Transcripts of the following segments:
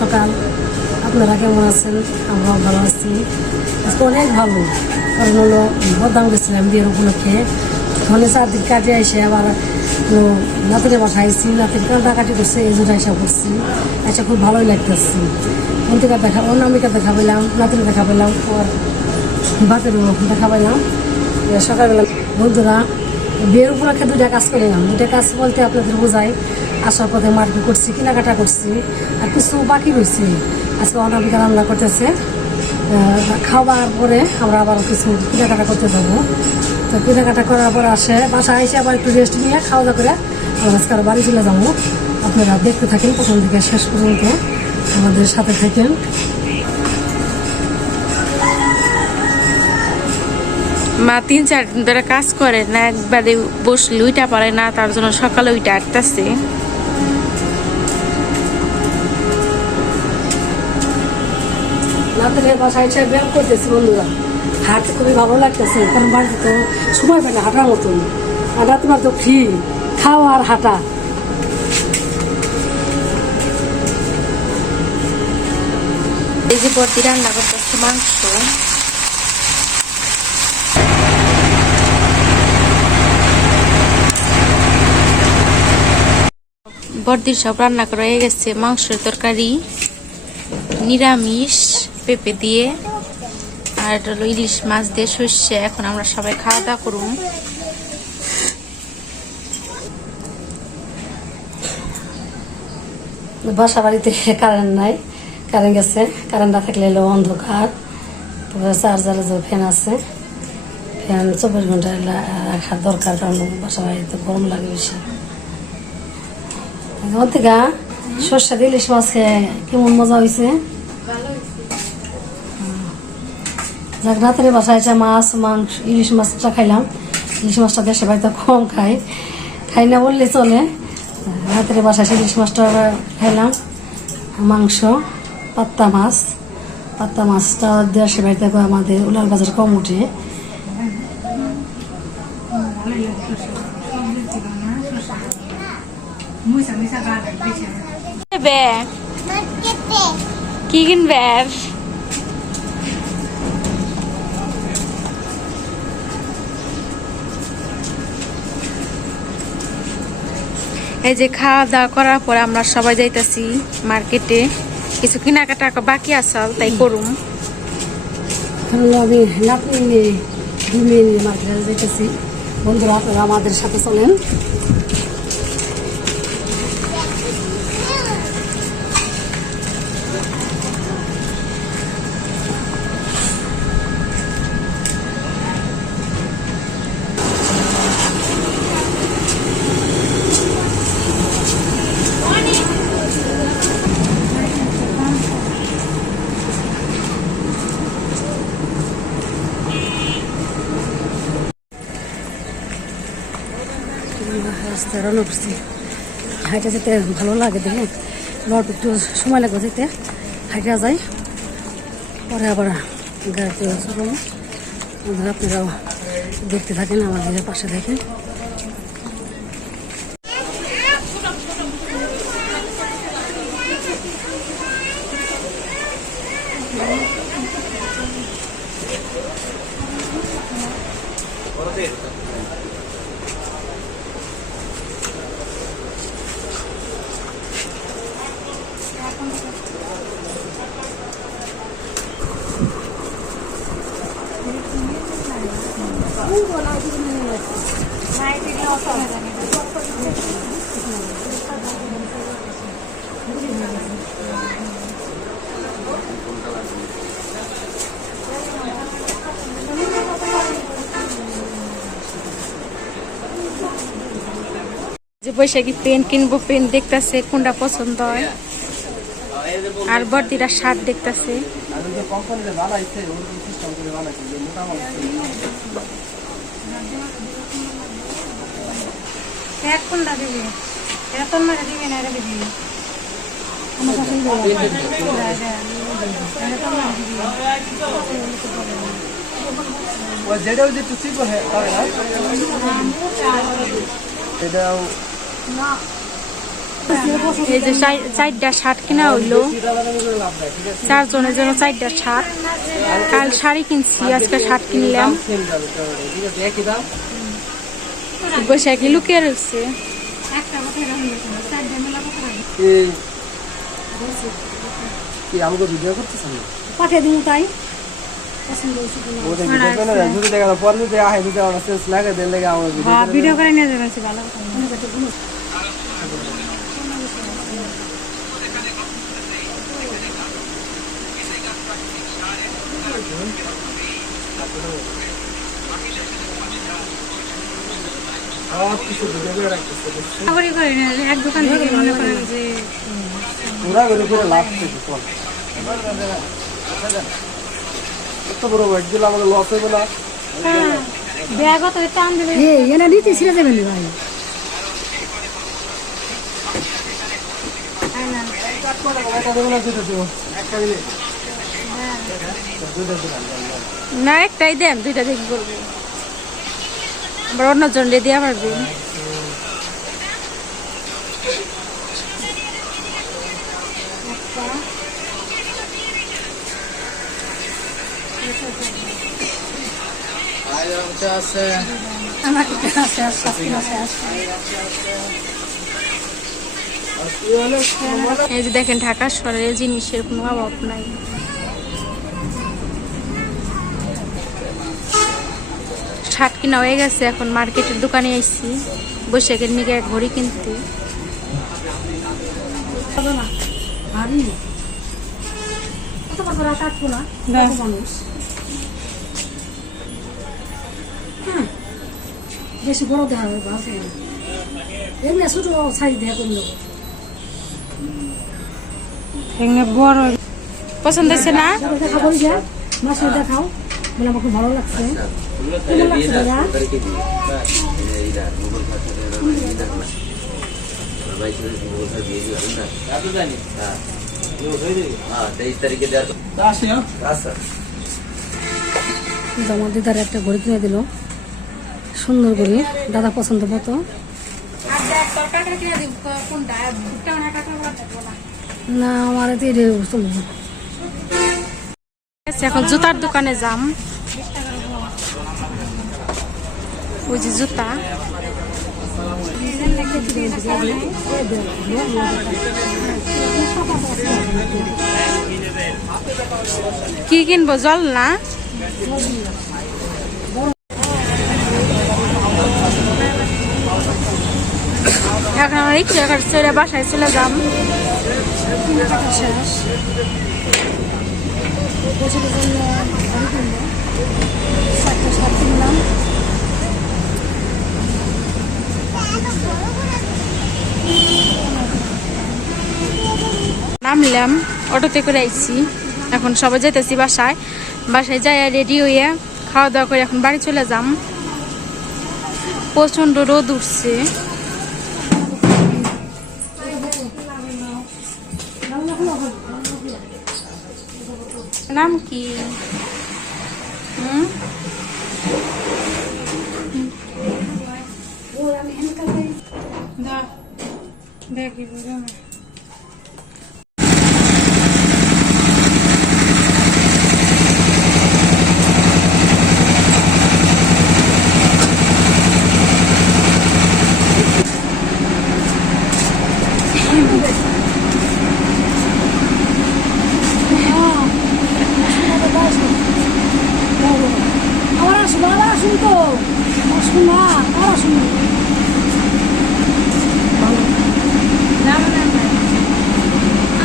সকাল। আপনারা কেমন আছেন? আমরাও ভালো আছি? আজকে অনেক ভালো। কারণ হলো বদাম গেছিলাম বিয়ের উপলক্ষে। ওখানে চারদিন কাটে এসে আবার নাতিরে বাসা আইসি নাতির কাটি করছে? এই জন্য এসে করছি এসে খুব ভালোই লাগতেছে। অন্তিকা দেখা অনামিকা দেখা পেলাম নাতির দেখা পেলাম ওর বাতেরও দেখা পেলাম। সকালবেলা, বন্ধুরা, বিয়ের উপলক্ষে দুইটা কাজ করলাম। দুইটা কাজ বলতে আপনাদের বোঝাই আসার পথে মার্কেট করছি, কেনাকাটা করছি, আর কিছু বাকি রয়েছে। আজকে অনামিকা রান্না করতেছে। খাওয়ার পরে আমরা আবার কিছু কেনাকাটা করতে যাব। তো কেনাকাটা করার পর আসে, বাসায় এসে আবার একটু রেস্ট নিয়ে খাওয়া দাওয়া করে আজকে বাড়ি চলে যাব। আপনারা দেখতে থাকেন প্রথম থেকে শেষ পর্যন্ত আমাদের সাথে থাকেন। মা তিন চার দিন ধরে কাজ করে, না একবারে বসলে উইটা পারে না, তার জন্য সকালে উইটা আটতেছে। নাতিনের বাসায় এসে ব্যায়াম করতেছি বন্ধুরা। হাঁটতে খুবই ভালো লাগতেছে, কারণ বাড়িতে তো সময় পাই না হাঁটার মতন। হাঁটা তোমার তো ফ্রি, খাওয়া আর হাঁটা। এই যে বর্দি রান্না করতেছে মাংস। বর্দির সব রান্না করা হয়ে গেছে, মাংসের তরকারি, নিরামিষ। পেঁপে দিয়ে, আর এটা হলো ইলিশ মাছ দিয়ে সর্ষে। এখন আমরা সবাই খাওয়া দাওয়া করুন বাসা বাড়িতে কারেন্ট নাই কারেন্ট গেছে। কারেন্ট না থাকলে এলো অন্ধকার। তারপরে চার্জারে যে ফ্যান আছে ফ্যান চব্বিশ ঘণ্টা রাখার দরকার, কারণ বাসা বাড়িতে গরম লাগে বেশি। থেকে সর্ষে দিয়ে ইলিশ মাছ কেমন মজা হয়েছে যাক রাতের বাসায় এসে মাছ মাংস ইলিশ মাছটা খাইলাম। ইলিশ মাছটা দেশে বাড়িতে কম খাই। খাই না বললে চলে। রাতের বাসায় ইলিশ মাছটা খাইলাম। মাংস পাত্তা মাছ। পাত্তা মাছটা দেশে বাড়িতে আমাদের উলাল বাজার কম উঠে। বে কি কিনবে? এই যে খাওয়া দাওয়া করার পরে আমরা সবাই যাইতাছি মার্কেটে। কিছু কেনাকাটা বাকি আসল তাই করুম। আমি নাতনি নিয়ে মার্কেটে যাইতেছি। বন্ধুরা আমাদের সাথে চলেন। রওনা করছি হাইটে যেতে ভালো লাগে দেখে। অল্প একটু সময় লাগবে যেতে। হাইটা যাই। পরে আবার গাড়িতে চলবো। আপনারাও দেখতে থাকেন, আমাদের পাশে থাকেন যে বৈশাখী পেন কিনবো পেন দেখতাছে কোনটা পছন্দ হয়। আর বর্দিরা শার্ট দেখতাছে। কোনটা দিবি? এত মারা দিবি না রে যেটাও যে একটু চিকো হয়ে। এটাও এই যে চারটা শার্ট কিনা হইল। চারজনের জন্য চারটা শার্ট। কাল শাড়ি কিনছি আজকে শার্ট কিনলাম। বৈশাখী লুকিয়ে রয়েছে হয়েছে চারটে মেলা কথা। এই কি আমাকে ভিডিও করতেছেন পাঠিয়ে দিন তাই পছন্দ হয়েছে কিনা। ও দেখি দেখবেন না যদি দেখা যায়, পরে যদি আহে যদি আমার সেন্স লাগে দেন লাগে আমার ভিডিও হ্যাঁ ভিডিও করে নিয়ে যাবেন সে ভালো কথা সব কিছু ভিডিও করে রাখতেছে চাকরি করে নিয়ে যাবেন। এক দোকান থেকে মনে করেন যে হ্যাঁ নি একটা না, একটাই দেন, দুইটা দেখি করব। আবার অন্য জন দিয়ে আমার আর শাস্তি আছে আছে। এই যে দেখেন, ঢাকা শহরে জিনিসের কোনো অভাব নাই। শার্ট কিনা হয়ে গেছে এখন মার্কেটের দোকানে আইছি। বৈশাখের নিকে ঘড়ি কিনতে। বেশি বড় দেখা হবে বাস এমনি ছোট সাইজ দেখা করল বড় পছন্দ হয়েছে না তারপর দেখাও বলে আমাকে ভালো লাগছে। কেমন লাগছে দাদা? তেইশ তারিখে দেওয়ার হ্যাঁ। আচ্ছা কিন্তু আমার দিদার একটা ঘড়ি কিনে দিল। সুন্দর করে দাদা পছন্দ মতো। না আমার এতে চলবে না। আচ্ছা, এখন জুতার দোকানে যাম। ওই যে জুতা। কি কিনবো, জল না? এখন করছে ওরা বাসায় চলে যাম। নামলাম, অটোতে করে আইছি। এখন সবাই যেতেছি বাসায়। বাসায় যাই রেডি হইয়া খাওয়া দাওয়া করে এখন বাড়ি চলে যাম। প্রচণ্ড রোদ উঠছে। নাম কি হুম দা দেখি বুঝো না আবার আসুন আবার আসুন তো আসুন না আবার আসুন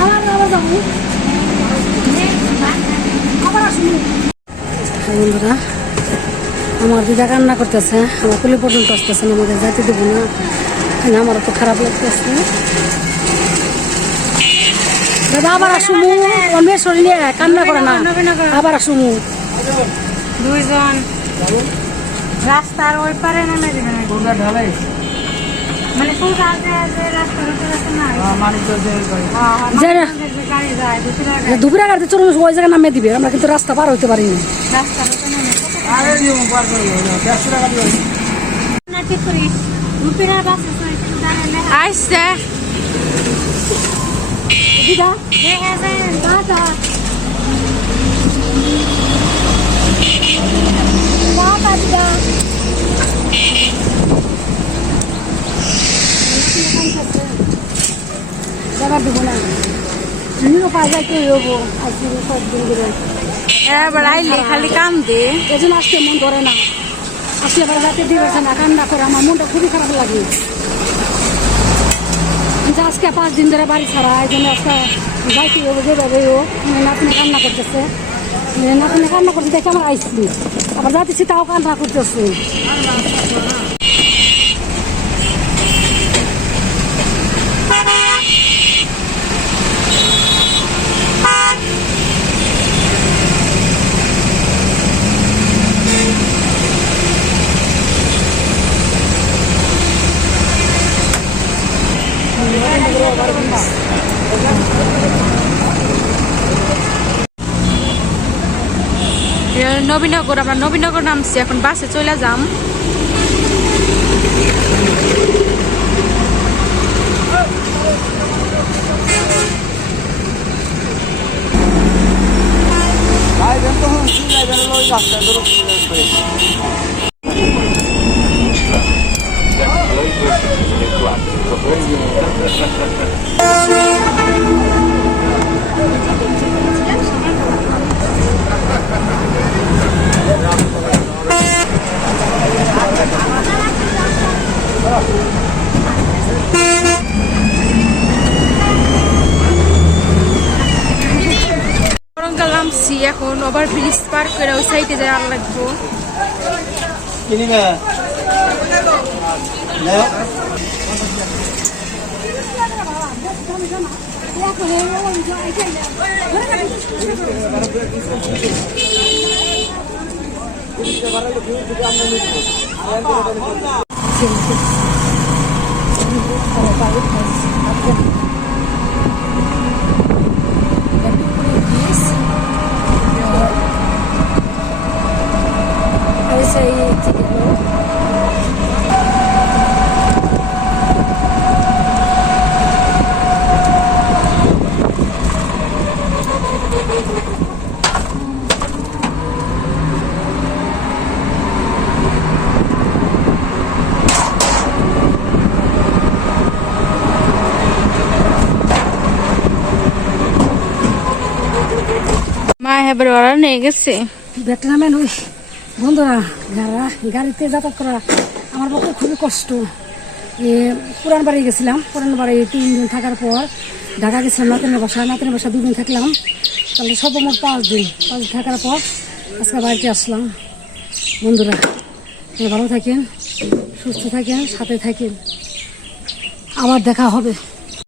আবার আবার যাব আবার আসুন বন্ধুরা আমার দিদা কান্না করতেছে আমার কুলি পর্যন্ত আসতেছে না আমাদের যাইতে দেবো না। না আমার তো খারাপ লাগতেছে। দাদা আবার আসুমু অন্যের শরীরে কান্না করে না। আবার আসুমু দুইজন। রাস্তার ওই পারে নামে দেবেন। মানে কোন না দুপুরে যে দুপুরে গাড়িতে চলুন ওই জায়গায় নামিয়ে দিবে। আমরা কিন্তু রাস্তা পার হইতে পারি না। নামে। নিয়ম পার করে দেড়শো টাকা দিও না ঠিক করি দুপুরে বাসে একটু দাঁড়ালে আইসে দিদা টাটা টাটা দিদা যাবার দেবো না তুমিও পাওয়া যায় কেউ হব আজকে সব দিন করে এবার আইলে খালি কাম দে। এই জন্য আজকে মন ধরে না আজকে এবার রাতে দিয়ে গেছে না কান্না করে আমার মনটা খুবই খারাপ লাগে। আজকে পাঁচ দিন ধরে বাড়ি ছাড়া এই জন্য আজকে যাইতে হবে যেভাবে হোক নাতনি কান্না করতেছে নাতনি কান্না করতে দেখে আমার আইসি আবার যাতেছি তাও কান্না করতেছে। নবীনগর আমরা নবীনগর নামছি এখন বাসে চলে যাম আইবেন তখন কি যাইবেন ওই রাস্তায় ধরো করে বরঙ্গাল নামছি এখন ওভার ব্রিজ পার করে ওই সাইডে আর লাগবো কি হেবার ওরা নিয়ে গেছে। ভেটনামেন ওই বন্ধুরা, যারা গাড়িতে যাতায়াত করা আমার পক্ষে খুবই কষ্ট। পুরান বাড়ি গেছিলাম, পুরান বাড়ি তিন দিন থাকার পর ঢাকা গেছিলাম, নাতিনের বাসা নাতিনের বাসা দুদিন থাকলাম। তাহলে সব সর্বমোট পাঁচ দিন পাঁচ দিন থাকার পর আজকে বাড়িতে আসলাম। বন্ধুরা ভালো থাকেন, সুস্থ থাকেন, সাথে থাকেন। আবার দেখা হবে।